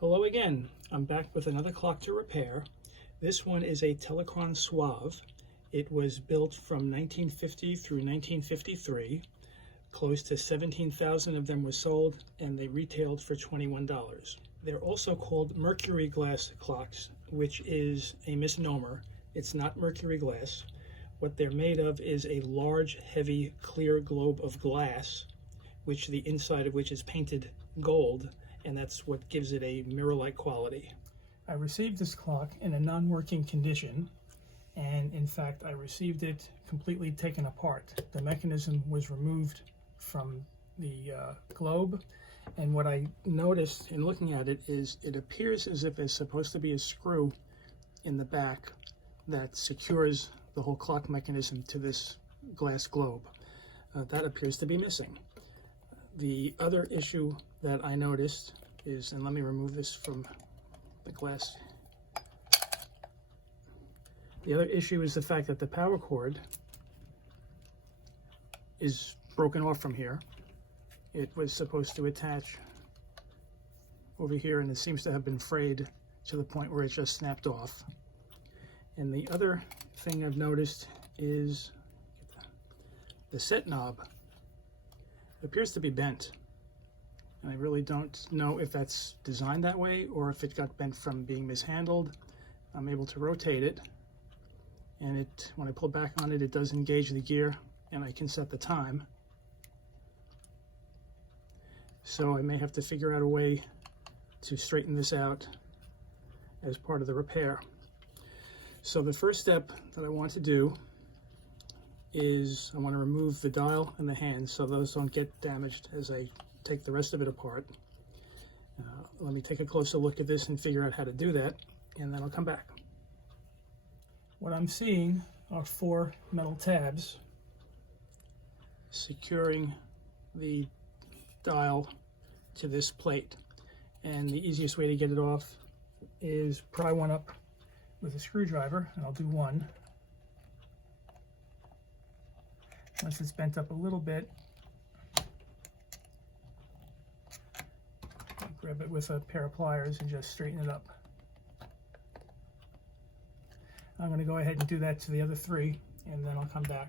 Hello again. I'm back with another clock to repair. This one is a Telechron Suave. It was built from 1950 through 1953. Close to 17,000 of them were sold, and they retailed for $21. They're also called mercury glass clocks, which is a misnomer. It's not mercury glass. What they're made of is a large, heavy, clear globe of glass, which the inside of which is painted gold, and that's what gives it a mirror-like quality. I received this clock in a non-working condition, and in fact I received it completely taken apart. The mechanism was removed from the globe, and what I noticed in looking at it is it appears as if there's supposed to be a screw in the back that secures the whole clock mechanism to this glass globe. That appears to be missing. The other issue that I noticed is, and let me remove this from the glass. The other issue is the fact that the power cord is broken off from here. It was supposed to attach over here, and it seems to have been frayed to the point where it just snapped off. And the other thing I've noticed is the set knob. It appears to be bent. And I really don't know if that's designed that way or if it got bent from being mishandled. I'm able to rotate it, and when I pull back on it, it does engage the gear, and I can set the time. So I may have to figure out a way to straighten this out as part of the repair. So the first step that I want to do is I want to remove the dial and the hands so those don't get damaged as I take the rest of it apart. Let me take a closer look at this and figure out how to do that, and then I'll come back. What I'm seeing are 4 metal tabs securing the dial to this plate, and the easiest way to get it off is pry one up with a screwdriver, and I'll do one. Once it's bent up a little bit, grab it with a pair of pliers and just straighten it up. I'm going to go ahead and do that to the other 3, and then I'll come back.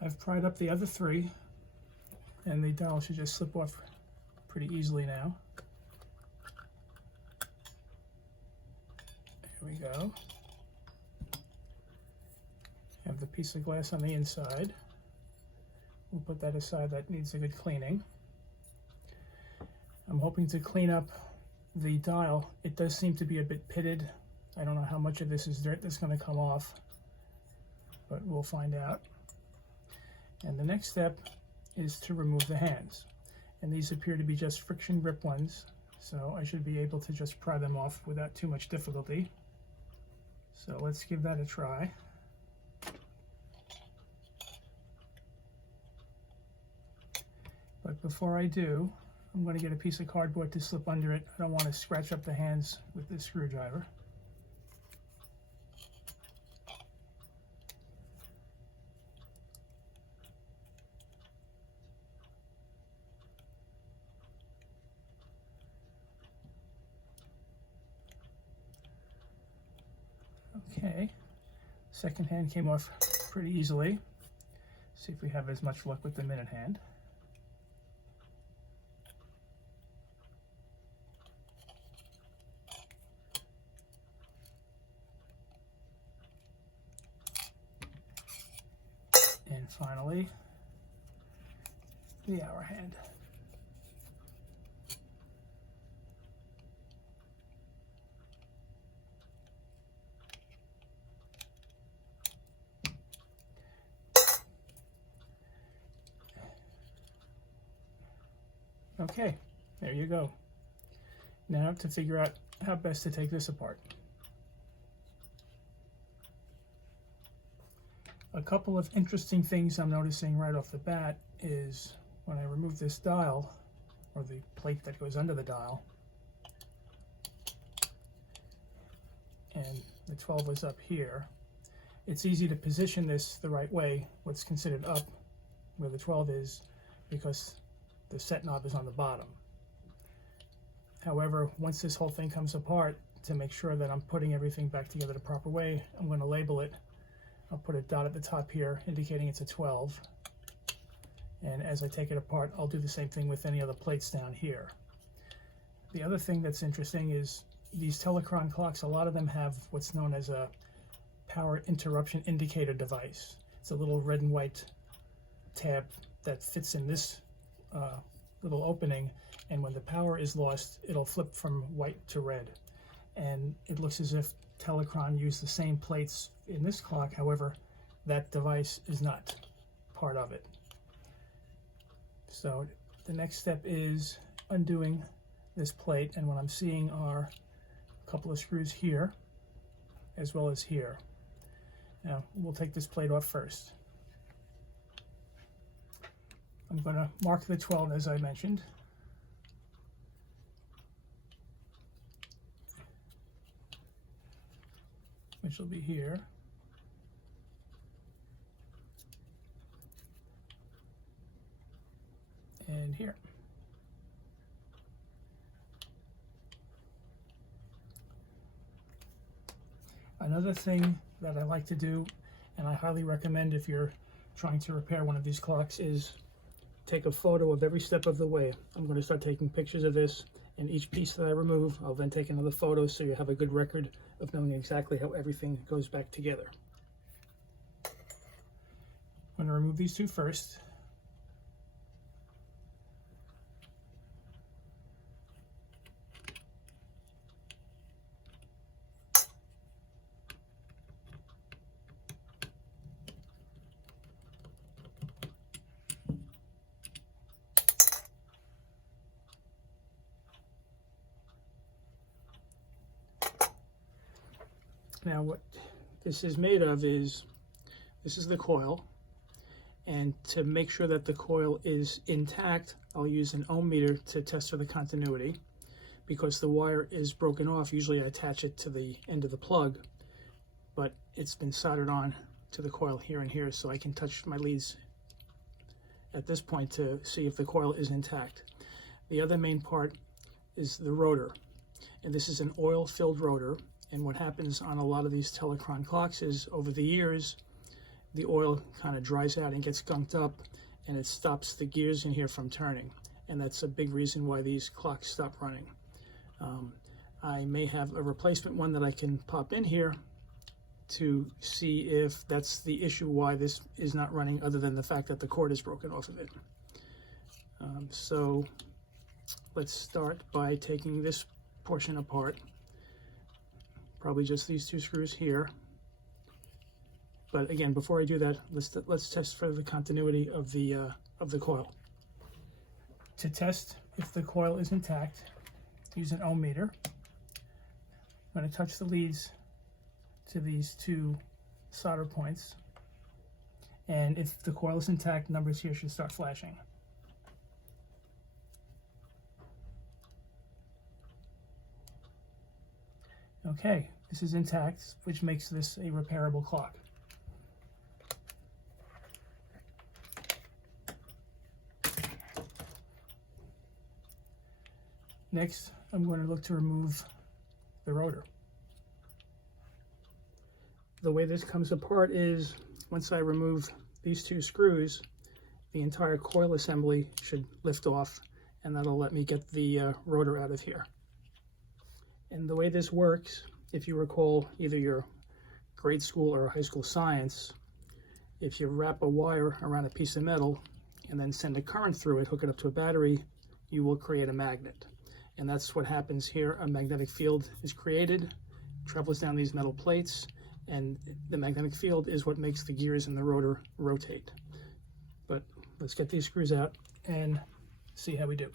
I've pried up the other 3, and the dial should just slip off pretty easily now. There we go. Have the piece of glass on the inside. We'll put that aside, that needs a good cleaning. I'm hoping to clean up the dial. It does seem to be a bit pitted. I don't know how much of this is dirt that's going to come off, but we'll find out. And the next step is to remove the hands. And these appear to be just friction grip ones, so I should be able to just pry them off without too much difficulty. So let's give that a try. But before I do, I'm going to get a piece of cardboard to slip under it. I don't want to scratch up the hands with this screwdriver. Okay, second hand came off pretty easily. See if we have as much luck with the minute hand. And finally, the hour hand. Okay, there you go. Now to figure out how best to take this apart. A couple of interesting things I'm noticing right off the bat is when I remove this dial, or the plate that goes under the dial, and the 12 is up here, it's easy to position this the right way, what's considered up, where the 12 is, because the set knob is on the bottom. However, once this whole thing comes apart, to make sure that I'm putting everything back together the proper way, I'm going to label it. I'll put a dot at the top here indicating it's a 12. And as I take it apart, I'll do the same thing with any other plates down here. The other thing that's interesting is these Telechron clocks, a lot of them have what's known as a power interruption indicator device. It's a little red and white tab that fits in this little opening, and when the power is lost, it'll flip from white to red. And it looks as if Telechron used the same plates in this clock, however, that device is not part of it. So the next step is undoing this plate, and what I'm seeing are a couple of screws here as well as here. Now we'll take this plate off first. I'm going to mark the 12 as I mentioned. Which will be here. And here. Another thing that I like to do, and I highly recommend if you're trying to repair one of these clocks, is take a photo of every step of the way. I'm going to start taking pictures of this, and each piece that I remove, I'll then take another photo so you have a good record of knowing exactly how everything goes back together. I'm going to remove these two first. Now what this is made of is, this is the coil, and to make sure that the coil is intact, I'll use an ohm meter to test for the continuity. Because the wire is broken off, usually I attach it to the end of the plug, but it's been soldered on to the coil here and here, so I can touch my leads at this point to see if the coil is intact. The other main part is the rotor, and this is an oil-filled rotor. And what happens on a lot of these Telechron clocks is over the years, the oil kind of dries out and gets gunked up, and it stops the gears in here from turning. And that's a big reason why these clocks stop running. I may have a replacement one that I can pop in here to see if that's the issue why this is not running, other than the fact that the cord is broken off of it. So let's start by taking this portion apart. Probably just these two screws here. But again, before I do that, let's test for the continuity of the coil. To test if the coil is intact, use an ohm meter. I'm going to touch the leads to these two solder points, and if the coil is intact, numbers here should start flashing. Okay, this is intact, which makes this a repairable clock. Next, I'm going to look to remove the rotor. The way this comes apart is, once I remove these two screws, the entire coil assembly should lift off, and that'll let me get the rotor out of here. And the way this works, if you recall either your grade school or high school science, if you wrap a wire around a piece of metal and then send a current through it, hook it up to a battery, you will create a magnet. And that's what happens here. A magnetic field is created, travels down these metal plates, and the magnetic field is what makes the gears in the rotor rotate. But let's get these screws out and see how we do.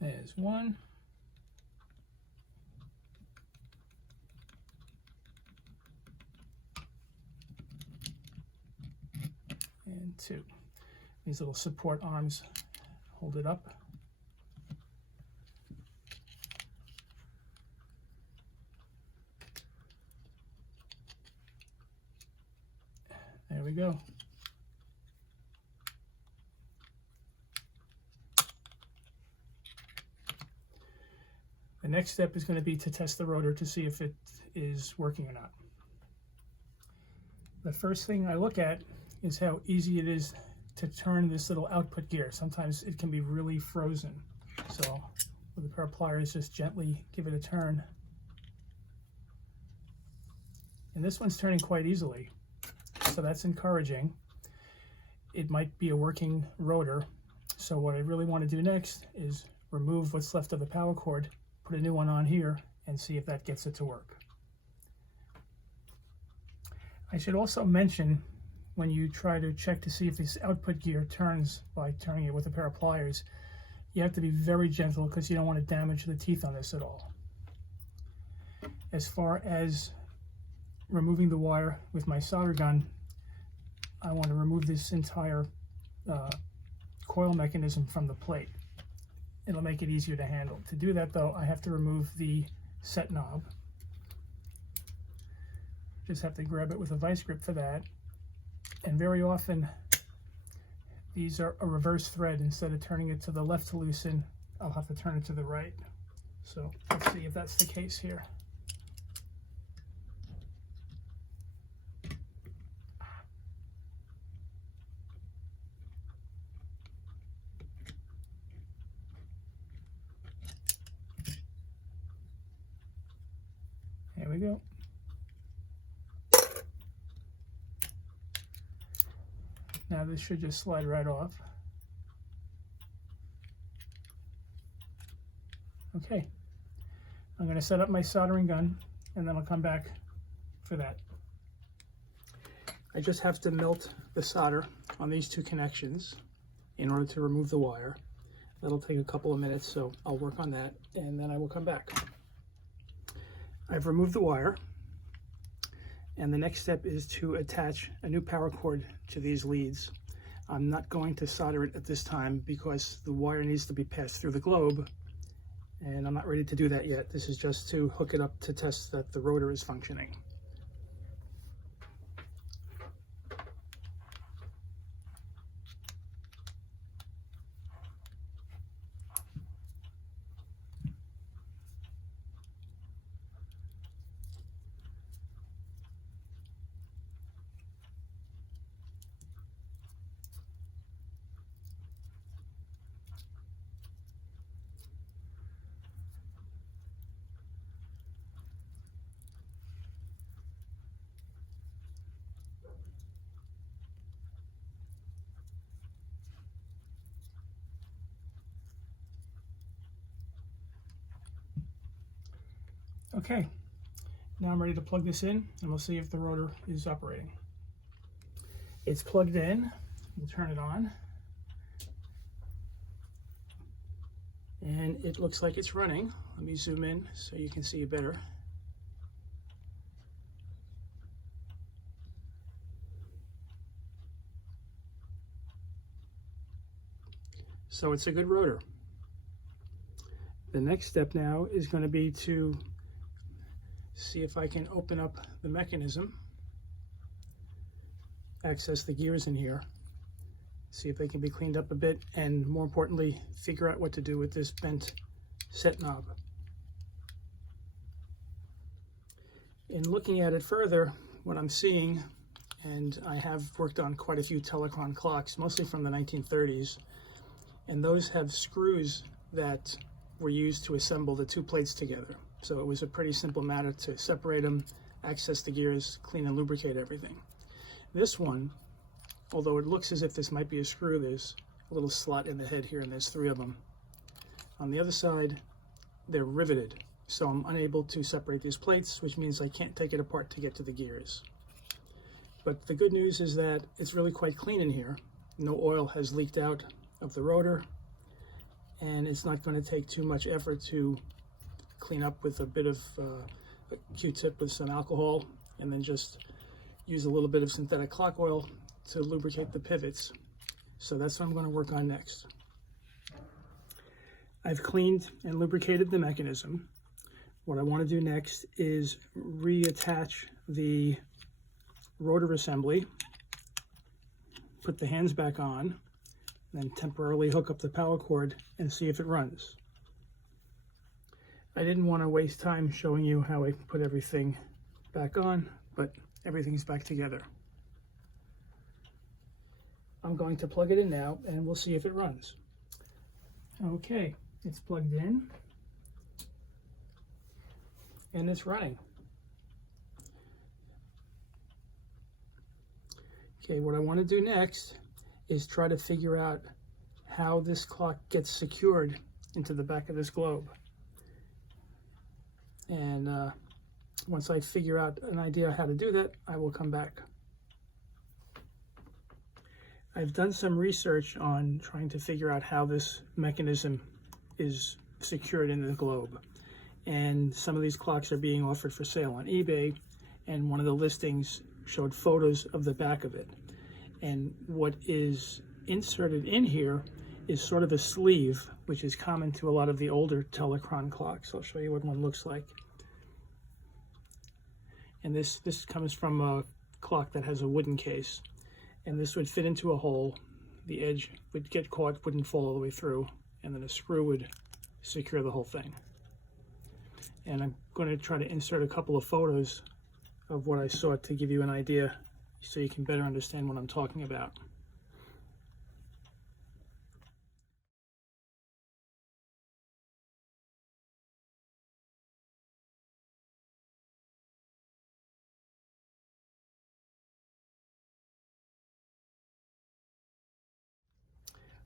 There's one. And two. These little support arms hold it up. we go. The next step is going to be to test the rotor to see if it is working or not. The first thing I look at is how easy it is to turn this little output gear. Sometimes it can be really frozen. So with a pair of pliers, just gently give it a turn. And this one's turning quite easily, so that's encouraging. It might be a working rotor. So what I really want to do next is remove what's left of the power cord, put a new one on here, and see if that gets it to work. I should also mention, when you try to check to see if this output gear turns by turning it with a pair of pliers, you have to be very gentle because you don't want to damage the teeth on this at all. As far as removing the wire with my solder gun, I want to remove this entire coil mechanism from the plate. It'll make it easier to handle. To do that though, I have to remove the set knob. Just have to grab it with a vice grip for that. And very often, these are a reverse thread. Instead of turning it to the left to loosen, I'll have to turn it to the right. So let's see if that's the case here. There we go. Now this should just slide right off. Okay, I'm going to set up my soldering gun and then I'll come back for that. I just have to melt the solder on these two connections in order to remove the wire. That'll take a couple of minutes, so I'll work on that and then I will come back. I've removed the wire, and the next step is to attach a new power cord to these leads. I'm not going to solder it at this time because the wire needs to be passed through the globe, and I'm not ready to do that yet. This is just to hook it up to test that the rotor is functioning. Okay, now I'm ready to plug this in and we'll see if the rotor is operating. It's plugged in. We'll turn it on. And it looks like it's running. Let me zoom in so you can see it better. So it's a good rotor. The next step now is going to be to see if I can open up the mechanism, access the gears in here, see if they can be cleaned up a bit, and more importantly, figure out what to do with this bent set knob. In looking at it further, what I'm seeing, and I have worked on quite a few Telechron clocks, mostly from the 1930s, and those have screws that were used to assemble the two plates together. So it was a pretty simple matter to separate them, access the gears, clean and lubricate everything. This one, although it looks as if this might be a screw, there's a little slot in the head here and there's three of them. On the other side, they're riveted. So I'm unable to separate these plates, which means I can't take it apart to get to the gears. But the good news is that it's really quite clean in here. No oil has leaked out of the rotor, and it's not going to take too much effort to clean up with a bit of a Q-tip with some alcohol, and then just use a little bit of synthetic clock oil to lubricate the pivots. So that's what I'm going to work on next. I've cleaned and lubricated the mechanism. What I want to do next is reattach the rotor assembly put the hands back on, then temporarily hook up the power cord and see if it runs. I didn't want to waste time showing you how I put everything back on, but everything's back together. I'm going to plug it in now and we'll see if it runs. Okay, it's plugged in and it's running. Okay, what I want to do next is try to figure out how this clock gets secured into the back of this globe. And once I figure out an idea how to do that, I will come back. I've done some research on trying to figure out how this mechanism is secured into the globe. And some of these clocks are being offered for sale on eBay, and one of the listings showed photos of the back of it. And what is inserted in here is sort of a sleeve, which is common to a lot of the older Telechron clocks. I'll show you what one looks like. And this comes from a clock that has a wooden case. And this would fit into a hole. The edge would get caught, wouldn't fall all the way through, and then a screw would secure the whole thing. And I'm going to try to insert a couple of photos of what I saw to give you an idea so you can better understand what I'm talking about.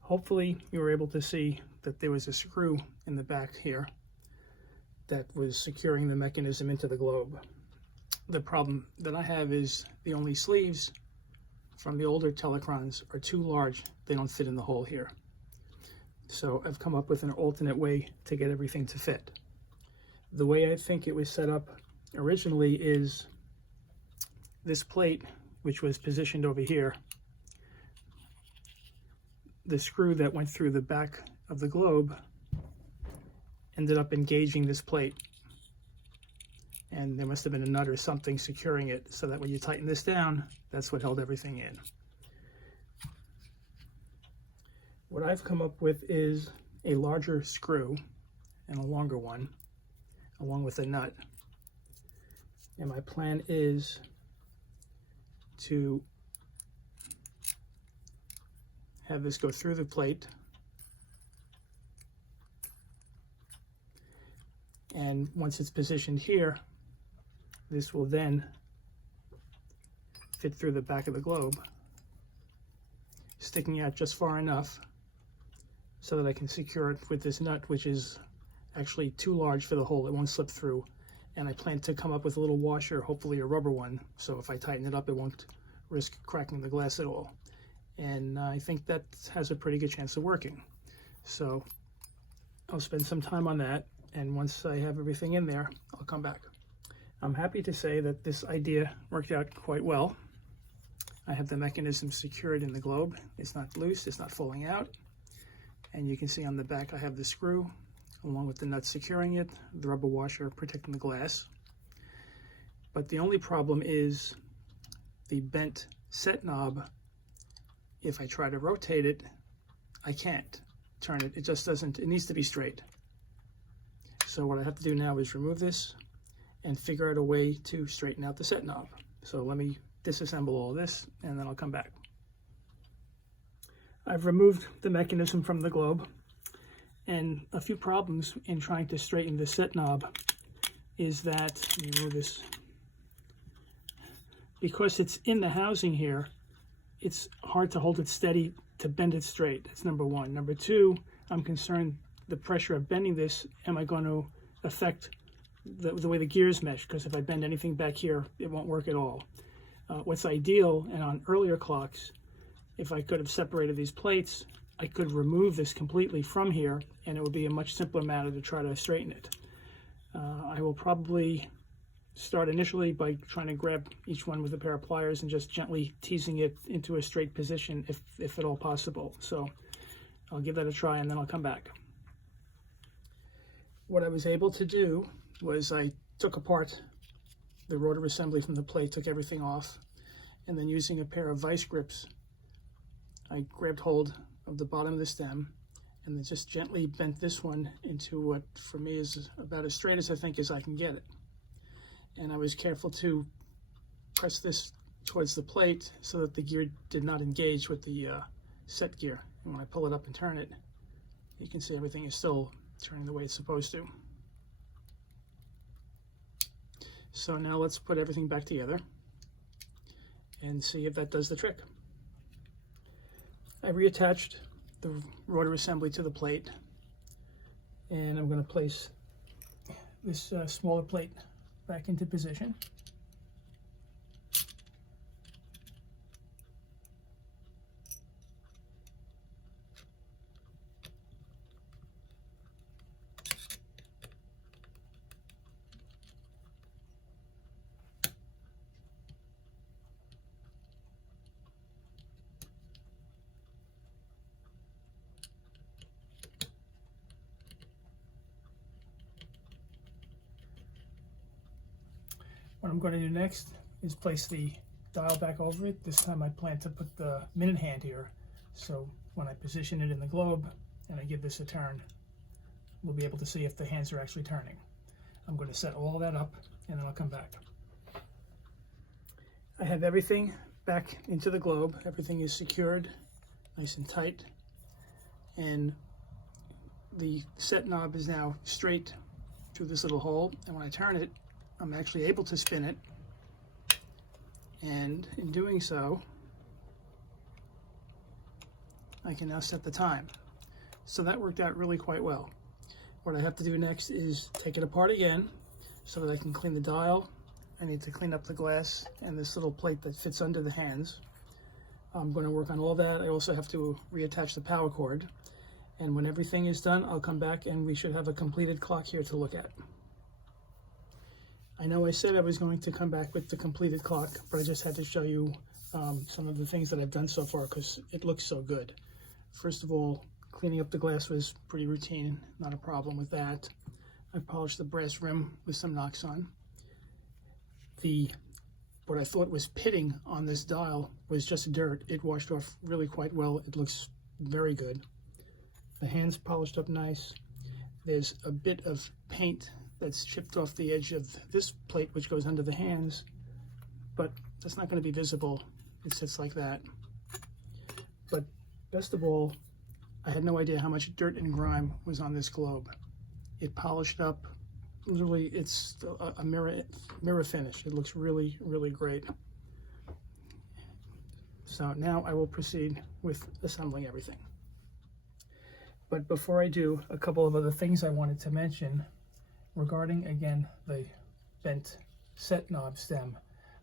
Hopefully you were able to see that there was a screw in the back here that was securing the mechanism into the globe. The problem that I have is the only sleeves from the older Telechrons are too large. They don't fit in the hole here. So I've come up with an alternate way to get everything to fit. The way I think it was set up originally is this plate, which was positioned over here. The screw that went through the back of the globe ended up engaging this plate, and there must have been a nut or something securing it so that when you tighten this down, that's what held everything in. What I've come up with is a larger screw and a longer one along with a nut, and my plan is to have this go through the plate, and once it's positioned here, this will then fit through the back of the globe, sticking out just far enough so that I can secure it with this nut, which is actually too large for the hole. It won't slip through, and I plan to come up with a little washer, hopefully a rubber one, so if I tighten it up it won't risk cracking the glass at all. And I think that has a pretty good chance of working. So I'll spend some time on that, and once I have everything in there, I'll come back. I'm happy to say that this idea worked out quite well. I have the mechanism secured in the globe. It's not loose, it's not falling out. And you can see on the back I have the screw, along with the nut securing it, the rubber washer protecting the glass. But the only problem is the bent set knob. If I try to rotate it, I can't turn it. It just doesn't, it needs to be straight. So what I have to do now is remove this and figure out a way to straighten out the set knob. So let me disassemble all this and then I'll come back. I've removed the mechanism from the globe, and a few problems in trying to straighten the set knob is that, let me move this, because it's in the housing here, it's hard to hold it steady to bend it straight. That's number one. Number two, I'm concerned the pressure of bending this, am I going to affect the way the gears mesh? Because if I bend anything back here, it won't work at all. What's ideal, and on earlier clocks, if I could have separated these plates, I could remove this completely from here, and it would be a much simpler matter to try to straighten it. I will probably start initially by trying to grab each one with a pair of pliers and just gently teasing it into a straight position if at all possible. So I'll give that a try and then I'll come back. What I was able to do was I took apart the rotor assembly from the plate, took everything off, and then using a pair of vice grips, I grabbed hold of the bottom of the stem and then just gently bent this one into what for me is about as straight as I think as I can get it. And I was careful to press this towards the plate so that the gear did not engage with the set gear. And when I pull it up and turn it, you can see everything is still turning the way it's supposed to. So now let's put everything back together and see if that does the trick. I reattached the rotor assembly to the plate, and I'm going to place this smaller plate back into position. What I'm going to do next is place the dial back over it. This time I plan to put the minute hand here, so when I position it in the globe and I give this a turn, we'll be able to see if the hands are actually turning. I'm going to set all that up and then I'll come back. I have everything back into the globe. Everything is secured nice and tight, and the set knob is now straight through this little hole, and when I turn it, I'm actually able to spin it, and in doing so, I can now set the time. So that worked out really quite well. What I have to do next is take it apart again so that I can clean the dial. I need to clean up the glass and this little plate that fits under the hands. I'm going to work on all that. I also have to reattach the power cord. And when everything is done, I'll come back and we should have a completed clock here to look at. I know I said I was going to come back with the completed clock, but I just had to show you some of the things that I've done so far because it looks so good. First of all, cleaning up the glass was pretty routine, not a problem with that. I polished the brass rim with some Noxon. What I thought was pitting on this dial was just dirt. It washed off really quite well. It looks very good. The hands polished up nice. There's a bit of paint that's chipped off the edge of this plate, which goes under the hands, but that's not going to be visible. It sits like that. But best of all, I had no idea how much dirt and grime was on this globe. It polished up. Literally, it's a mirror finish. It looks really, really great. So now I will proceed with assembling everything. But before I do, a couple of other things I wanted to mention regarding, again, the bent set knob stem.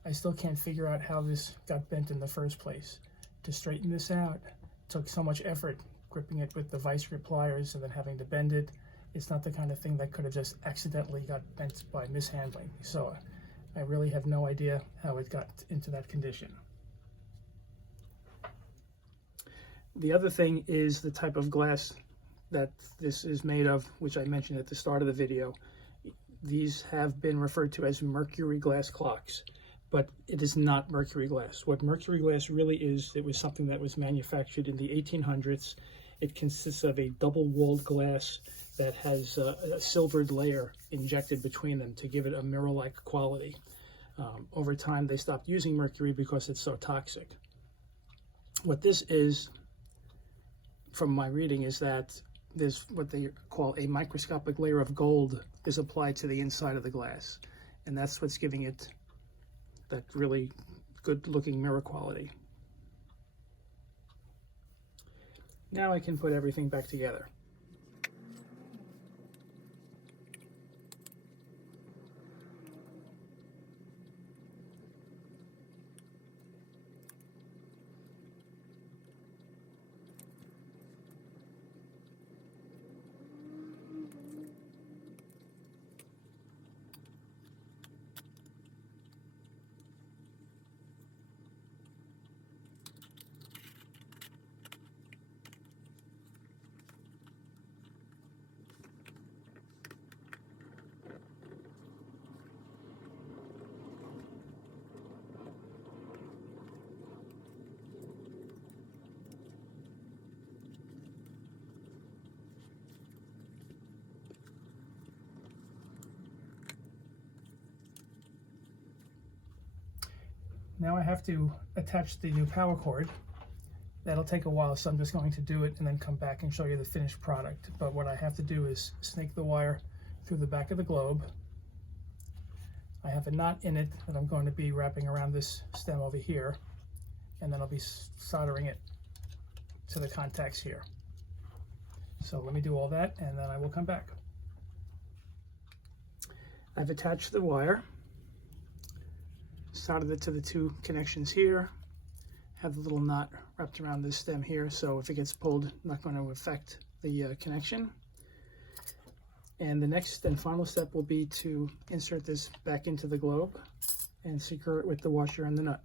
I still can't figure out how this got bent in the first place. To straighten this out took so much effort, gripping it with the vice grip pliers and then having to bend it. It's not the kind of thing that could have just accidentally got bent by mishandling. So I really have no idea how it got into that condition. The other thing is the type of glass that this is made of, which I mentioned at the start of the video. These have been referred to as mercury glass clocks, but it is not mercury glass. What mercury glass really is, it was something that was manufactured in the 1800s. It consists of a double-walled glass that has a silvered layer injected between them to give it a mirror-like quality. Over time, they stopped using mercury because it's so toxic. What this is, from my reading, is that there's what they call a microscopic layer of gold is applied to the inside of the glass, and that's what's giving it that really good-looking mirror quality. Now I can put everything back together. now I have to attach the new power cord. That'll take a while, so I'm just going to do it and then come back and show you the finished product. But what I have to do is snake the wire through the back of the globe. I have a knot in it that I'm going to be wrapping around this stem over here, and then I'll be soldering it to the contacts here. So let me do all that and then I will come back. I've attached the wire, soldered it to the two connections here, have the little knot wrapped around this stem here, so if it gets pulled, not going to affect the connection. And the next and final step will be to insert this back into the globe and secure it with the washer and the nut.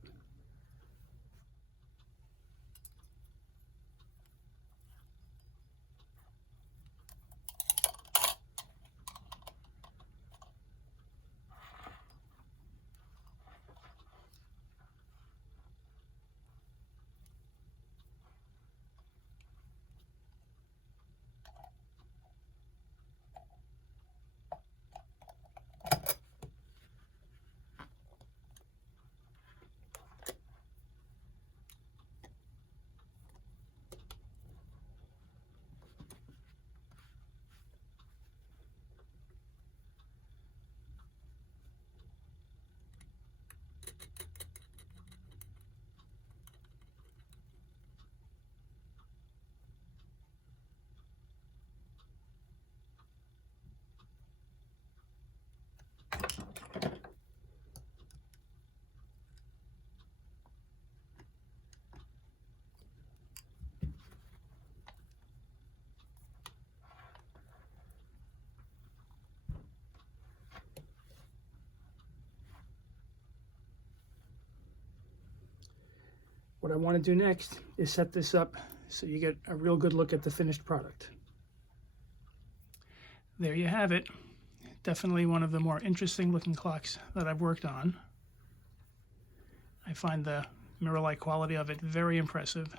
What I want to do next is set this up so you get a real good look at the finished product. There you have it. Definitely one of the more interesting looking clocks that I've worked on. I find the mirror-like quality of it very impressive,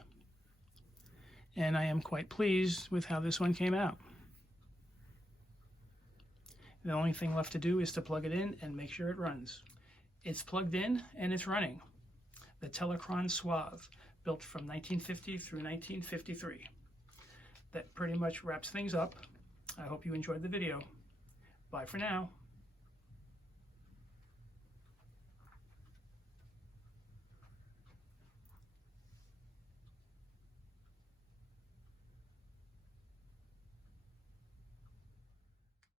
and I am quite pleased with how this one came out. The only thing left to do is to plug it in and make sure it runs. It's plugged in and it's running. The Telechron Suave, built from 1950 through 1953. That pretty much wraps things up. I hope you enjoyed the video. Bye for now.